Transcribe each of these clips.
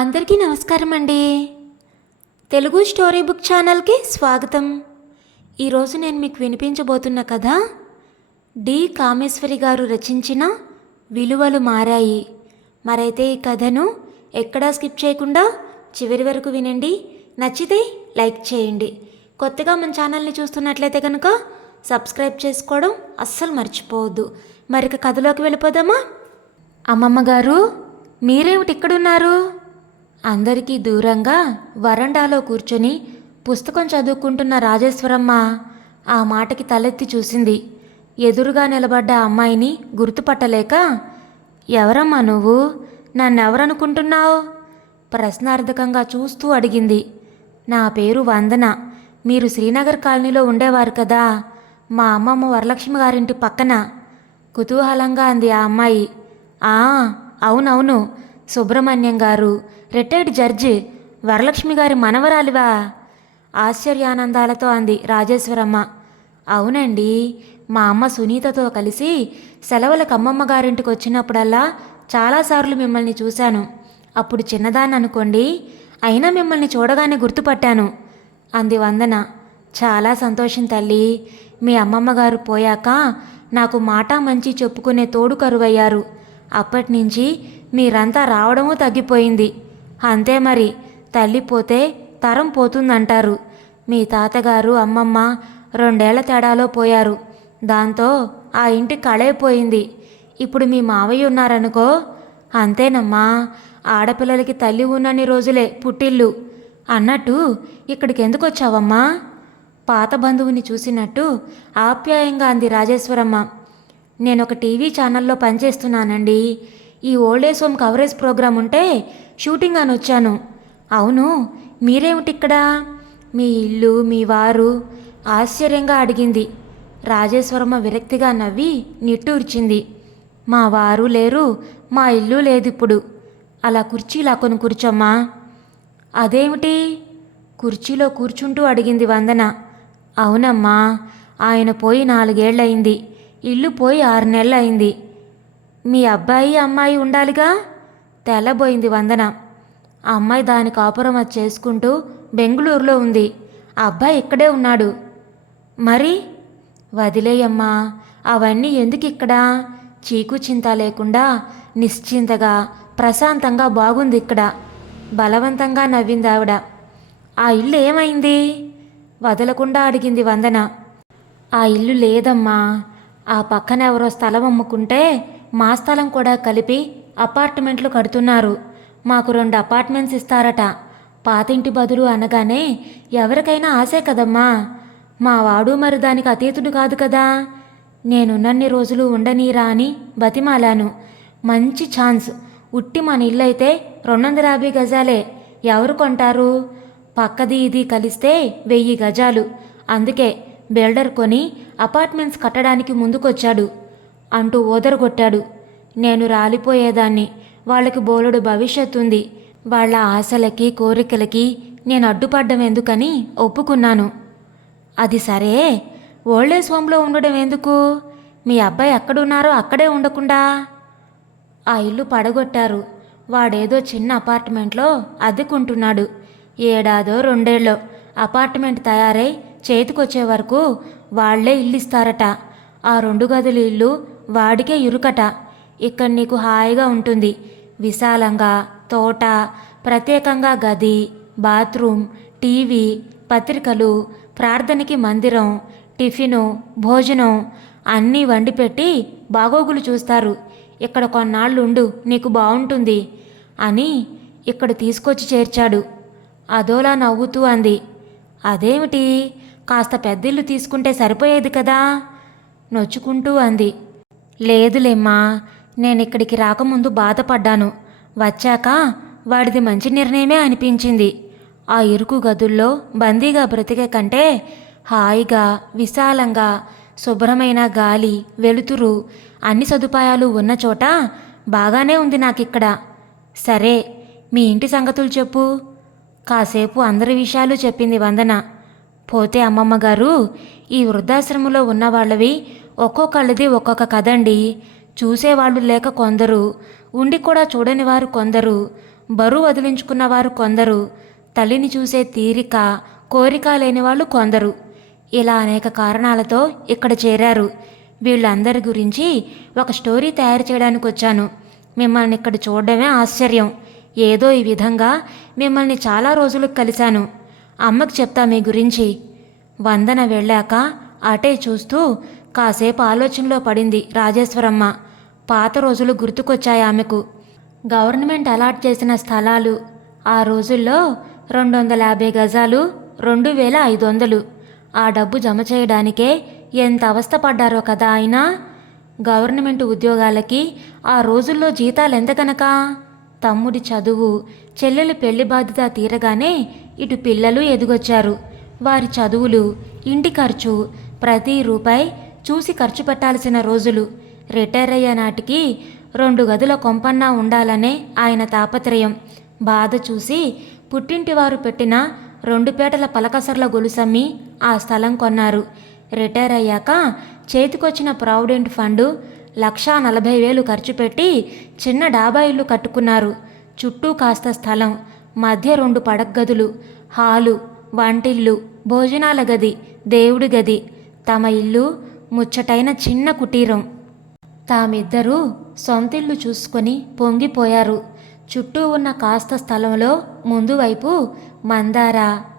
అందరికీ నమస్కారం అండి. తెలుగు స్టోరీ బుక్ ఛానల్కి స్వాగతం. ఈరోజు నేను మీకు వినిపించబోతున్న కథ డి కామేశ్వరి గారు రచించిన విలువలు మారాయి. మరైతే ఈ కథను ఎక్కడా స్కిప్ చేయకుండా చివరి వరకు వినండి. నచ్చితే లైక్ చేయండి. కొత్తగా మన ఛానల్ని చూస్తున్నట్లయితే కనుక సబ్స్క్రైబ్ చేసుకోవడం అస్సలు మర్చిపోవద్దు. మరిక కథలోకి వెళ్ళిపోదామా? అమ్మమ్మ గారు, మీరేమిటి ఇక్కడున్నారు? అందరికీ దూరంగా వరండాలో కూర్చొని పుస్తకం చదువుకుంటున్న రాజేశ్వరమ్మ ఆ మాటకి తలెత్తి చూసింది. ఎదురుగా నిలబడ్డ అమ్మాయిని గుర్తుపట్టలేక, ఎవరమ్మా నువ్వు? నన్నెవరనుకుంటున్నావు? ప్రశ్నార్థకంగా చూస్తూ అడిగింది. నా పేరు వందన. మీరు శ్రీనగర్ కాలనీలో ఉండేవారు కదా, మా అమ్మమ్మ వరలక్ష్మి గారింటి పక్కన. కుతూహలంగా అంది ఆ అమ్మాయి. అవునవును, సుబ్రహ్మణ్యం గారు, రిటైర్డ్ జడ్జి, వరలక్ష్మి గారి మనవరాలివా? ఆశ్చర్యానందాలతో అంది రాజేశ్వరమ్మ. అవునండి, మా అమ్మ సునీతతో కలిసి సెలవులకు అమ్మమ్మ గారింటికి వచ్చినప్పుడల్లా చాలాసార్లు మిమ్మల్ని చూశాను. అప్పుడు చిన్నదాన్ని అనుకోండి, అయినా మిమ్మల్ని చూడగానే గుర్తుపట్టాను అంది వందన. చాలా సంతోషం తల్లి. మీ అమ్మమ్మ గారు పోయాక నాకు మాట మంచి చెప్పుకునే తోడు కరువయ్యారు. అప్పటినుంచి మీరంతా రావడమూ తగ్గిపోయింది. అంతే మరి, తల్లి పోతే తరం పోతుందంటారు. మీ తాతగారు అమ్మమ్మ 2 ఏళ్ల తేడాలో పోయారు. దాంతో ఆ ఇంటి కళైపోయింది. ఇప్పుడు మీ మావయ్య ఉన్నారనుకో, అంతేనమ్మా, ఆడపిల్లలకి తల్లి ఉన్నన్ని రోజులే పుట్టిల్లు. అన్నట్టు ఇక్కడికి ఎందుకు వచ్చావమ్మా? పాత బంధువుని చూసినట్టు ఆప్యాయంగా అంది రాజేశ్వరమ్మ. నేనొక టీవీ ఛానల్లో పనిచేస్తున్నానండి. ఈ ఓల్డేజ్ హోమ్ కవరేజ్ ప్రోగ్రాం ఉంటే షూటింగ్ అని వచ్చాను. అవును, మీరేమిటి ఇక్కడ? మీ ఇల్లు, మీ వారు? ఆశ్చర్యంగా అడిగింది. రాజేశ్వరమ్మ విరక్తిగా నవ్వి నిట్టూర్చింది. మా వారు లేరు, మా ఇల్లు లేదు ఇప్పుడు. అలా కుర్చీలా కొని కూర్చోమ్మా. అదేమిటి? కుర్చీలో కూర్చుంటూ అడిగింది వందన. అవునమ్మా, ఆయన పోయి 4 ఏళ్ళయింది. ఇల్లు పోయి 6 నెలలయింది. మీ అబ్బాయి అమ్మాయి ఉండాలిగా? తెల్లబోయింది వందన. ఆ అమ్మాయి దాని కాపురం అది చేసుకుంటూ బెంగళూరులో ఉంది. ఆ అబ్బాయి ఇక్కడే ఉన్నాడు. మరి? వదిలేయమ్మా, అవన్నీ ఎందుకు ఇక్కడ? చీకు చింత లేకుండా నిశ్చింతగా ప్రశాంతంగా బాగుంది ఇక్కడ. బలవంతంగా నవ్వింది ఆవిడ. ఆ ఇల్లు ఏమైంది? వదలకుండా అడిగింది వందన. ఆ ఇల్లు లేదమ్మా, ఆ పక్కన ఎవరో స్థలం అమ్ముకుంటే మా స్థలం కూడా కలిపి అపార్ట్మెంట్లు కడుతున్నారు. మాకు 2 అపార్ట్మెంట్స్ ఇస్తారట. పాతింటి బదులు అనగానే ఎవరికైనా ఆశే కదమ్మా. మా వాడు మరి దానికి అతీతుడు కాదు కదా. నేనున్నన్ని రోజులు ఉండనీరా అని బతిమాలాను. మంచి ఛాన్స్. ఉట్టి మన ఇల్లు అయితే 250 గజాలే. ఎవరు కొంటారు? పక్కది ఇది కలిస్తే 1000 గజాలు. అందుకే బిల్డర్ కొని అపార్ట్మెంట్స్ కట్టడానికి ముందుకొచ్చాడు అంటూ ఓదరగొట్టాడు. నేను రాలిపోయేదాన్ని. వాళ్ళకి బోలెడు భవిష్యత్తుంది. వాళ్ళ ఆశలకి కోరికలకి నేను అడ్డుపడ్డం ఎందుకని ఒప్పుకున్నాను. అది సరే, ఓల్డేజ్ హోమ్లో ఉండడం ఎందుకు? మీ అబ్బాయి ఎక్కడున్నారో అక్కడే ఉండకుండా? ఆ ఇల్లు పడగొట్టారు. వాడేదో చిన్న అపార్ట్మెంట్లో అద్దెకుంటున్నాడు. 1 ఏడాదో 2 ఏళ్ళో అపార్ట్మెంట్ తయారై చేతికొచ్చే వరకు వాళ్లే ఇల్లిస్తారట. ఆ 2 గదుల ఇల్లు వాడికే ఇరుకట. ఇక్కడ నీకు హాయిగా ఉంటుంది. విశాలంగా తోట, ప్రత్యేకంగా గది, బాత్రూమ్, టీవీ, పత్రికలు, ప్రార్థనకి మందిరం, టిఫిను, భోజనం అన్నీ వండిపెట్టి బాగోగులు చూస్తారు. ఇక్కడ కొన్నాళ్ళు ఉండు, నీకు బాగుంటుంది అని ఇక్కడ తీసుకొచ్చి చేర్చాడు. అదోలా నవ్వుతూ అంది. అదేమిటి, కాస్త పెద్దిల్లు తీసుకుంటే సరిపోయేది కదా నొచ్చుకుంటూ అంది. లేదులేమ్మా, నేనిక్కడికి రాకముందు బాధపడ్డాను. వచ్చాక వాడిది మంచి నిర్ణయమే అనిపించింది. ఆ ఇరుకు గదుల్లో బందీగా బ్రతికే కంటే హాయిగా, విశాలంగా, శుభ్రమైన గాలి, వెలుతురు, అన్ని సదుపాయాలు ఉన్న చోట బాగానే ఉంది నాకిక్కడ. సరే, మీ ఇంటి సంగతులు చెప్పు. కాసేపు అందరి విషయాలు చెప్పింది వందన. పోతే అమ్మమ్మ గారు, ఈ వృద్ధాశ్రమంలో ఉన్నవాళ్ళవి ఒక్కొక్కళ్ళది ఒక్కొక్క కథండి. చూసేవాళ్ళు లేక కొందరు, ఉండి కూడా చూడని వారు కొందరు. బరువు వదిలించుకున్నవారు కొందరు, తల్లిని చూసే తీరిక కోరిక లేని వాళ్ళు కొందరు. ఇలా అనేక కారణాలతో ఇక్కడ చేరారు. వీళ్ళందరి గురించి ఒక స్టోరీ తయారు చేయడానికి వచ్చాను. మిమ్మల్ని ఇక్కడ చూడడమే ఆశ్చర్యం. ఏదో ఈ విధంగా మిమ్మల్ని చాలా రోజులకు కలిశాను. అమ్మకి చెప్తా మీ గురించి. వందన వెళ్ళాక అటే చూస్తూ కాసేపు ఆలోచనలో పడింది రాజేశ్వరమ్మ. పాత రోజులు గుర్తుకొచ్చాయి ఆమెకు. గవర్నమెంట్ అలాట్ చేసిన స్థలాలు ఆ రోజుల్లో 250 గజాలు, 2500. ఆ డబ్బు జమ చేయడానికే ఎంత అవస్థపడ్డారో కదా ఆయన. గవర్నమెంట్ ఉద్యోగాలకి ఆ రోజుల్లో జీతాలెంత కనుక. తమ్ముడి చదువు, చెల్లెలి పెళ్లి బాధ్యత తీరగానే ఇటు పిల్లలు ఎదిగొచ్చారు. వారి చదువులు, ఇంటి ఖర్చు, ప్రతి రూపాయి చూసి ఖర్చు పెట్టాల్సిన రోజులు. రిటైర్ అయ్యే నాటికి 2 గదుల కొంపన్నా ఉండాలనే ఆయన తాపత్రయం. బాధ చూసి పుట్టింటి వారు పెట్టిన 2 పేటల పలకసర్ల గొలుసమ్మి ఆ స్థలం కొన్నారు. రిటైర్ అయ్యాక చేతికొచ్చిన ప్రావిడెంట్ ఫండు 1,40,000 ఖర్చు పెట్టి చిన్న డాబా ఇల్లు కట్టుకున్నారు. చుట్టూ కాస్త స్థలం, మధ్య 2 పడగ్గదులు, హాలు, వంటిల్లు, భోజనాల గది, దేవుడి గది. తమ ఇల్లు ముచ్చటైన చిన్న కుటీరం. తామిద్దరూ సొంతిల్లు చూసుకొని పొంగిపోయారు. చుట్టూ ఉన్న కాస్త స్థలంలో ముందు వైపు మందార,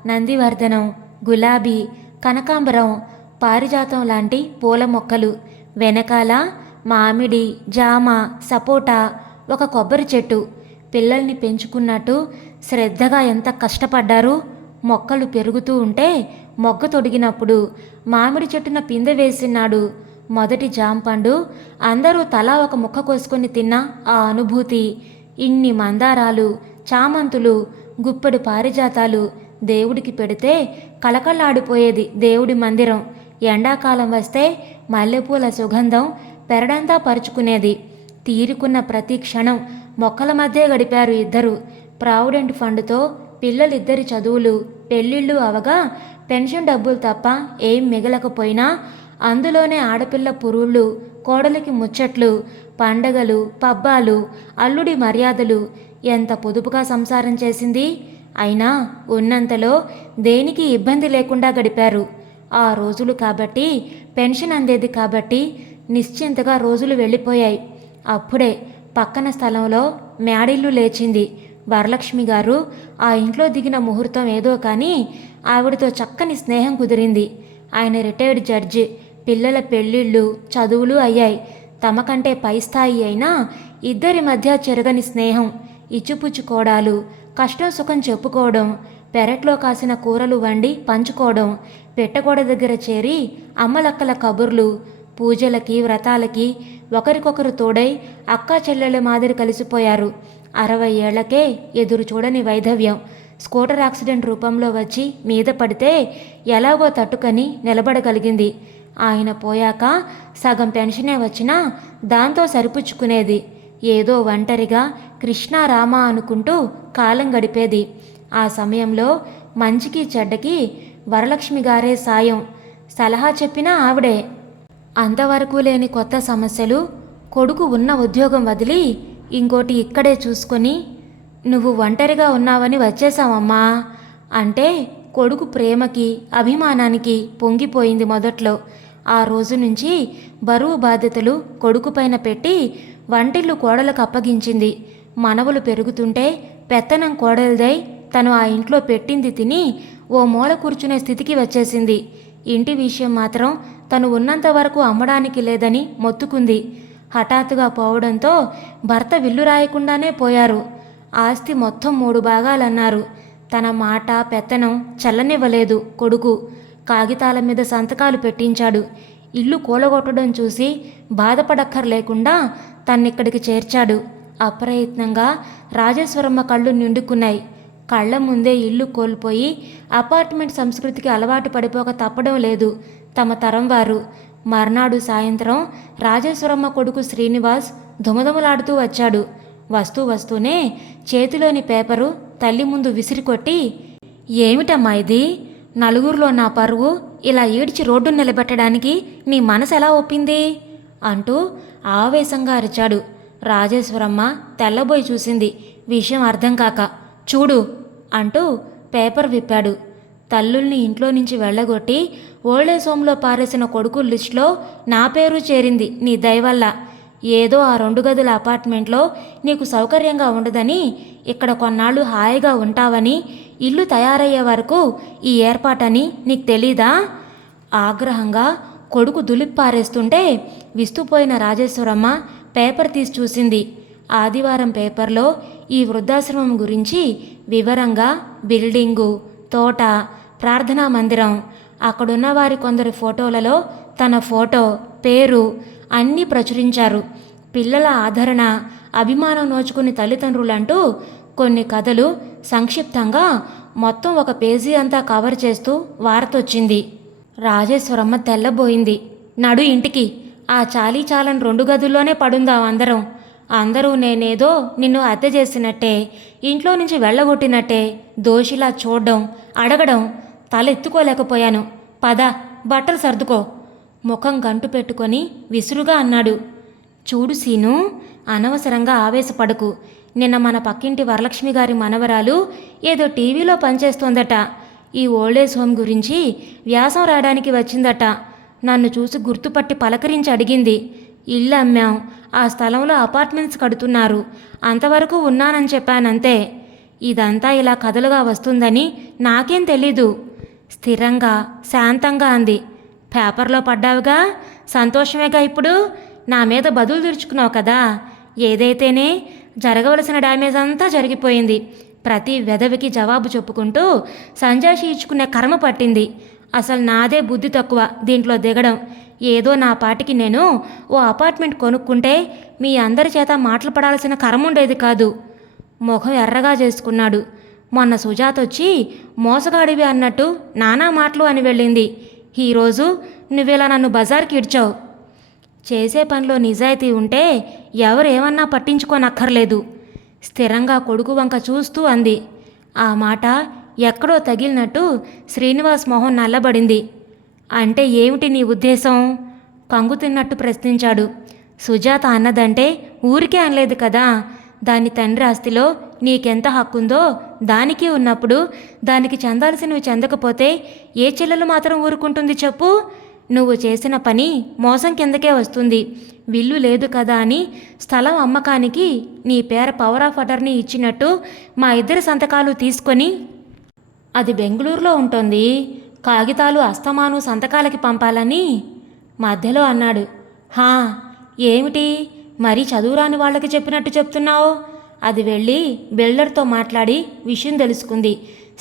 నందివర్ధనం, గులాబీ, కనకాంబరం, పారిజాతం లాంటి పూల మొక్కలు. వెనకాల మామిడి, జామ, సపోటా, ఒక కొబ్బరి చెట్టు. పిల్లల్ని పెంచుకున్నట్టు శ్రద్ధగా ఎంత కష్టపడ్డారు. మొక్కలు పెరుగుతూ ఉంటే మొగ్గ తొడిగినప్పుడు మామిడి చెట్టున పిందె వేసినాడు. మొదటి జాంపండు అందరూ తలా ఒక ముక్క కోసుకొని తిన్న ఆ అనుభూతి. ఇన్ని మందారాలు, చామంతులు, గుప్పెడు పారిజాతాలు దేవుడికి పెడితే కళకళలాడిపోయేది దేవుడి మందిరం. ఎండాకాలం వస్తే మల్లెపూల సుగంధం పెరడంతా పరుచుకునేది. తీరుకున్న ప్రతి క్షణం మొక్కల మధ్య గడిపారు ఇద్దరు. ప్రావిడెంట్ ఫండ్తో పిల్లలిద్దరి చదువులు, పెళ్ళిళ్ళు అవగా పెన్షన్ డబ్బులు తప్ప ఏం మిగలకపోయినా అందులోనే ఆడపిల్ల పురుళ్ళు, కోడలికి ముచ్చట్లు, పండగలు, పబ్బాలు, అల్లుడి మర్యాదలు. ఎంత పొదుపుగా సంసారం చేసింది. అయినా ఉన్నంతలో దేనికి ఇబ్బంది లేకుండా గడిపారు. ఆ రోజులు కాబట్టి, పెన్షన్ అందేది కాబట్టి నిశ్చింతగా రోజులు వెళ్ళిపోయాయి. అప్పుడే పక్కన స్థలంలో మేడిల్లు లేచింది. వరలక్ష్మి గారు ఆ ఇంట్లో దిగిన ముహూర్తం ఏదో కానీ ఆవిడతో చక్కని స్నేహం కుదిరింది. ఆయన రిటైర్డ్ జడ్జి. పిల్లల పెళ్ళిళ్ళు, చదువులు అయ్యాయి. తమకంటే పై స్థాయి అయినా ఇద్దరి మధ్య చెరగని స్నేహం. ఇచ్చిపుచ్చుకోవడాలు, కష్టం సుఖం చెప్పుకోవడం, పెరట్లో కాసిన కూరలు వండి పంచుకోవడం, పెట్టగోడ దగ్గర చేరి అమ్మలక్కల కబుర్లు, పూజలకి వ్రతాలకి ఒకరికొకరు తోడై అక్కా చెల్లెళ్ళ మాదిరి కలిసిపోయారు. 60 ఏళ్లకే ఎదురు చూడని వైధవ్యం. స్కూటర్ యాక్సిడెంట్ రూపంలో వచ్చి మీద పడితే ఎలాగో తట్టుకొని నిలబడగలిగింది. ఆయన పోయాక సగం పెన్షనే వచ్చినా దాంతో సరిపుచ్చుకునేది. ఏదో ఒంటరిగా కృష్ణ రామ అనుకుంటూ కాలం గడిపేది. ఆ సమయంలో మంచికి చెడ్డకి వరలక్ష్మి గారే సాయం. సలహా చెప్పినా ఆవిడే. అంతవరకు లేని కొత్త సమస్యలు. కొడుకు ఉన్న ఉద్యోగం వదిలి ఇంకోటి ఇక్కడే చూసుకొని, నువ్వు ఒంటరిగా ఉన్నావని వచ్చేశావమ్మా అంటే కొడుకు ప్రేమకి, అభిమానానికి పొంగిపోయింది మొదట్లో. ఆ రోజు నుంచి బరువు బాధ్యతలు కొడుకుపైన పెట్టి వంటిల్లు కోడలకు అప్పగించింది. మనవలు పెరుగుతుంటే పెత్తనం కోడలిదై తను ఆ ఇంట్లో పెట్టింది తిని ఓ మూల కూర్చునే స్థితికి వచ్చేసింది. ఇంటి విషయం మాత్రం తను ఉన్నంత వరకు అమ్మడానికి లేదని మొత్తుకుంది. హఠాత్తుగా పోవడంతో భర్త విల్లు రాయకుండానే పోయారు. ఆస్తి మొత్తం 3 భాగాలన్నారు. తన మాట పెత్తనం చల్లనివ్వలేదు కొడుకు. కాగితాల మీద సంతకాలు పెట్టించాడు. ఇల్లు కూలగొట్టడం చూసి బాధపడక్కర్లేకుండా తన్నిక్కడికి చేర్చాడు. అప్రయత్నంగా రాజేశ్వరమ్మ కళ్ళు నిండుకున్నాయి. కళ్ల ముందే ఇల్లు కోల్పోయి అపార్ట్మెంట్ సంస్కృతికి అలవాటు పడిపోక తప్పడం లేదు తమ తరం వారు. మర్నాడు సాయంత్రం రాజేశ్వరమ్మ కొడుకు శ్రీనివాస్ దుమదుమలాడుతూ వచ్చాడు. వస్తూనే చేతిలోని పేపరు తల్లి ముందు విసిరికొట్టి, ఏమిటమ్మా ఇది? నలుగురిలో నా పరువు ఇలా ఈడ్చి రోడ్డు నిలబెట్టడానికి నీ మనసు ఎలా ఒప్పింది అంటూ ఆవేశంగా అరిచాడు. రాజేశ్వరమ్మ తెల్లబోయి చూసింది. విషయం అర్థం కాక. చూడు అంటూ పేపర్ విప్పాడు. తల్లుల్ని ఇంట్లో నుంచి వెళ్ళగొట్టి ఓల్డేజ్ హోంలో పారేసిన కొడుకుల లిస్టులో నా పేరు చేరింది నీ దయవల్ల. ఏదో ఆ 2 గదుల అపార్ట్మెంట్లో నీకు సౌకర్యంగా ఉండదని, ఇక్కడ కొన్నాళ్ళు హాయిగా ఉంటావని, ఇల్లు తయారయ్యే వరకు ఈ ఏర్పాటని నీకు తెలీదా? ఆగ్రహంగా కొడుకు దులిప్పారేస్తుంటే విస్తుపోయిన రాజేశ్వరమ్మ పేపర్ తీసి చూసింది. ఆదివారం పేపర్లో ఈ వృద్ధాశ్రమం గురించి వివరంగా బిల్డింగు, తోట, ప్రార్థనా మందిరం, అక్కడున్న వారి కొందరి ఫోటోలలో తన ఫోటో, పేరు అన్నీ ప్రచురించారు. పిల్లల ఆదరణ, అభిమానం నోచుకుని తల్లిదండ్రులంటూ కొన్ని కథలు సంక్షిప్తంగా మొత్తం 1 పేజీ అంతా కవర్ చేస్తూ వార్తొచ్చింది. రాజేశ్వరమ్మ తెల్లబోయింది. నడు ఇంటికి, ఆ చాలీ చాలని 2 గదుల్లోనే పడుందాం అందరం. అందరూ నేనేదో నిన్ను హత్య చేసినట్టే, ఇంట్లో నుంచి వెళ్ళగొట్టినట్టే దోషిలా చూడడం, అడగడం తలెత్తుకోలేకపోయాను. పద, బట్టలు సర్దుకో. ముఖం గంటు పెట్టుకొని విసురుగా అన్నాడు. చూడు సీను, అనవసరంగా ఆవేశపడకు. నిన్న మన పక్కింటి వరలక్ష్మి గారి మనవరాలు ఏదో టీవీలో పనిచేస్తోందట. ఈ ఓల్డేజ్ హోమ్ గురించి వ్యాసం రాయడానికి వచ్చిందట. నన్ను చూసి గుర్తుపట్టి పలకరించి అడిగింది. ఇల్లు అమ్మాం, ఆ స్థలంలో అపార్ట్మెంట్స్ కడుతున్నారు, అంతవరకు ఉన్నానని చెప్పానంతే. ఇదంతా ఇలా కథలుగా వస్తుందని నాకేం తెలీదు. స్థిరంగా శాంతంగా అంది. పేపర్లో పడ్డావుగా, సంతోషమేగా ఇప్పుడు. నా మీద బదులు తీర్చుకున్నావు కదా. ఏదైతేనే జరగవలసిన డ్యామేజ్ అంతా జరిగిపోయింది. ప్రతి వెధవికి జవాబు చెప్పుకుంటూ సంజాషి ఇచ్చుకునే కర్మ పట్టింది. అసలు నాదే బుద్ధి తక్కువ దీంట్లో దిగడం. ఏదో నా పాటికి నేను ఓ అపార్ట్మెంట్ కొనుక్కుంటే మీ అందరి చేత మాటలు పడాల్సిన కర్మ ఉండేది కాదు. ముఖం ఎర్రగా చేసుకున్నాడు. మొన్న సుజాత వచ్చి మోసగాడివి అన్నట్టు నానా మాటలు అని వెళ్ళింది. ఈరోజు నువ్విలా నన్ను బజార్కి ఇడ్చావు. చేసే పనిలో నిజాయితీ ఉంటే ఎవరేమన్నా పట్టించుకోనక్కర్లేదు. స్థిరంగా కొడుకు వంక చూస్తూ అంది. ఆ మాట ఎక్కడో తగిలినట్టు శ్రీనివాస్ మొహం నల్లబడింది. అంటే ఏమిటి నీ ఉద్దేశం? కంగు తిన్నట్టు ప్రశ్నించాడు. సుజాత అన్నదంటే ఊరికే అనలేదు కదా. దాని తండ్రి ఆస్తిలో నీకెంత హక్కుందో దానికి ఉన్నప్పుడు దానికి చెందాల్సినవి చెందకపోతే ఏ చెల్లెలు మాత్రం ఊరుకుంటుంది చెప్పు? నువ్వు చేసిన పని మోసం కిందకే వస్తుంది. విల్లు లేదు కదా అని స్థలం అమ్మకానికి నీ పేర పవర్ ఆఫ్ అటర్నీ ఇచ్చినట్టు మా ఇద్దరి సంతకాలు తీసుకొని, అది బెంగళూరులో ఉంటుంది, కాగితాలు అస్తమాను సంతకాలకి పంపాలని మధ్యలో అన్నాడు. హా, ఏమిటి మరీ చదువురాని వాళ్ళకి చెప్పినట్టు చెప్తున్నావు? అది వెళ్ళి బిల్డర్తో మాట్లాడి విషయం తెలుసుకుంది.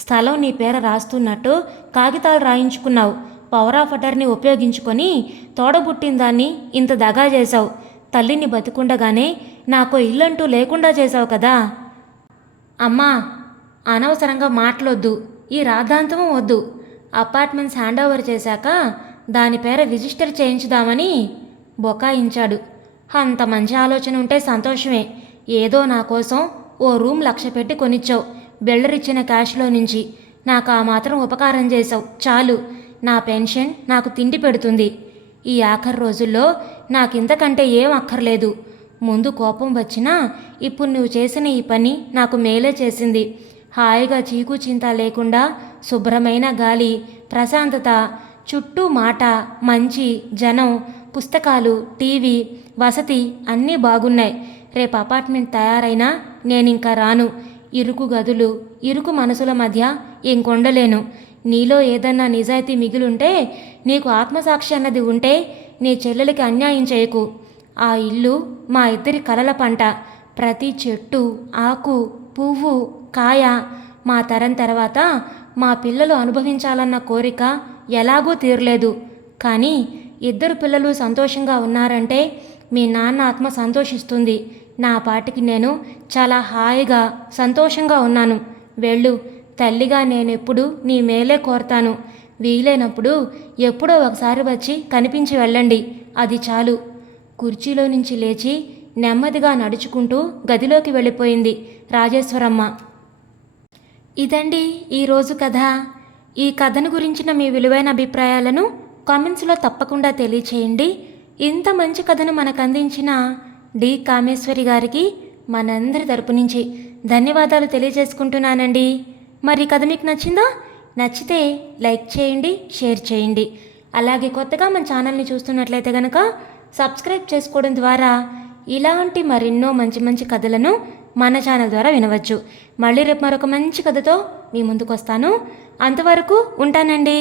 స్థలం నీ పేర రాస్తున్నట్టు కాగితాలు రాయించుకున్నావు. పవర్ ఆఫ్ అటర్నీ ఉపయోగించుకొని తోడబుట్టిన దాన్ని ఇంత దగా చేశావు. తల్లిని బతికుండగానే నాకు ఇల్లంటూ లేకుండా చేశావు కదా. అమ్మా, అనవసరంగా మాటలొద్దు, ఈ రాద్ధాంతము వద్దు. అపార్ట్మెంట్స్ హ్యాండ్ ఓవర్ చేశాక దాని పేర రిజిస్టర్ చేయించుదామని బొకాయించాడు. అంత మంచి ఆలోచన ఉంటే సంతోషమే. ఏదో నా కోసం ఓ రూమ్ 1,00,000 పెట్టి కొనిచ్చావు బిల్డర్ ఇచ్చిన క్యాష్లో నుంచి. నాకు ఆ మాత్రం ఉపకారం చేశావు, చాలు. నా పెన్షన్ నాకు తిండి పెడుతుంది. ఈ ఆఖరి రోజుల్లో నాకింతకంటే ఏం అక్కర్లేదు. ముందు కోపం వచ్చినా ఇప్పుడు నువ్వు చేసిన ఈ పని నాకు మేలే చేసింది. హాయిగా చీకు చింత లేకుండా శుభ్రమైన గాలి, ప్రశాంతత, చుట్టూ మాట, మంచి జనం, పుస్తకాలు, టీవీ, వసతి అన్నీ బాగున్నాయి. రేపు అపార్ట్మెంట్ తయారైనా నేనింకా రాను. ఇరుకు గదులు, ఇరుకు మనసుల మధ్య ఇంకొండలేను. నీలో ఏదన్నా నిజాయితీ మిగిలుంటే, నీకు ఆత్మసాక్షి అన్నది ఉంటే నీ చెల్లెలకి అన్యాయం చేయకు. ఆ ఇల్లు మా ఇద్దరి కలల పంట. ప్రతి చెట్టు, ఆకు, పువ్వు, కాయ మా తరం తర్వాత మా పిల్లలు అనుభవించాలన్న కోరిక ఎలాగూ తీరలేదు. కానీ 2 పిల్లలు సంతోషంగా ఉన్నారంటే మీ నాన్న ఆత్మ సంతోషిస్తుంది. నా పాటికి నేను చాలా హాయిగా సంతోషంగా ఉన్నాను. వెళ్ళు. తల్లిగా నేనెప్పుడు నీ మేలే కోరతాను. వీలైనప్పుడు ఎప్పుడో ఒకసారి వచ్చి కనిపించి వెళ్ళండి, అది చాలు. కుర్చీలో నుంచి లేచి నెమ్మదిగా నడుచుకుంటూ గదిలోకి వెళ్ళిపోయింది రాజేశ్వరమ్మ. ఇదండి ఈరోజు కథ. ఈ కథను గురించిన మీ విలువైన అభిప్రాయాలను కామెంట్స్లో తప్పకుండా తెలియచేయండి. ఇంత మంచి కథను మనకు అందించిన డి కామేశ్వరి గారికి మనందరి తరపు నుంచి ధన్యవాదాలు తెలియజేసుకుంటున్నానండి. మరి కథ మీకు నచ్చిందా? నచ్చితే లైక్ చేయండి, షేర్ చేయండి. అలాగే కొత్తగా మన ఛానల్ని చూస్తున్నట్లయితే కనుక సబ్స్క్రైబ్ చేసుకోవడం ద్వారా ఇలాంటి మరెన్నో మంచి మంచి కథలను మన ఛానల్ ద్వారా వినవచ్చు. మళ్ళీ రేపు మరొక మంచి కథతో మీ ముందుకు వస్తాను. అంతవరకు ఉంటానండి.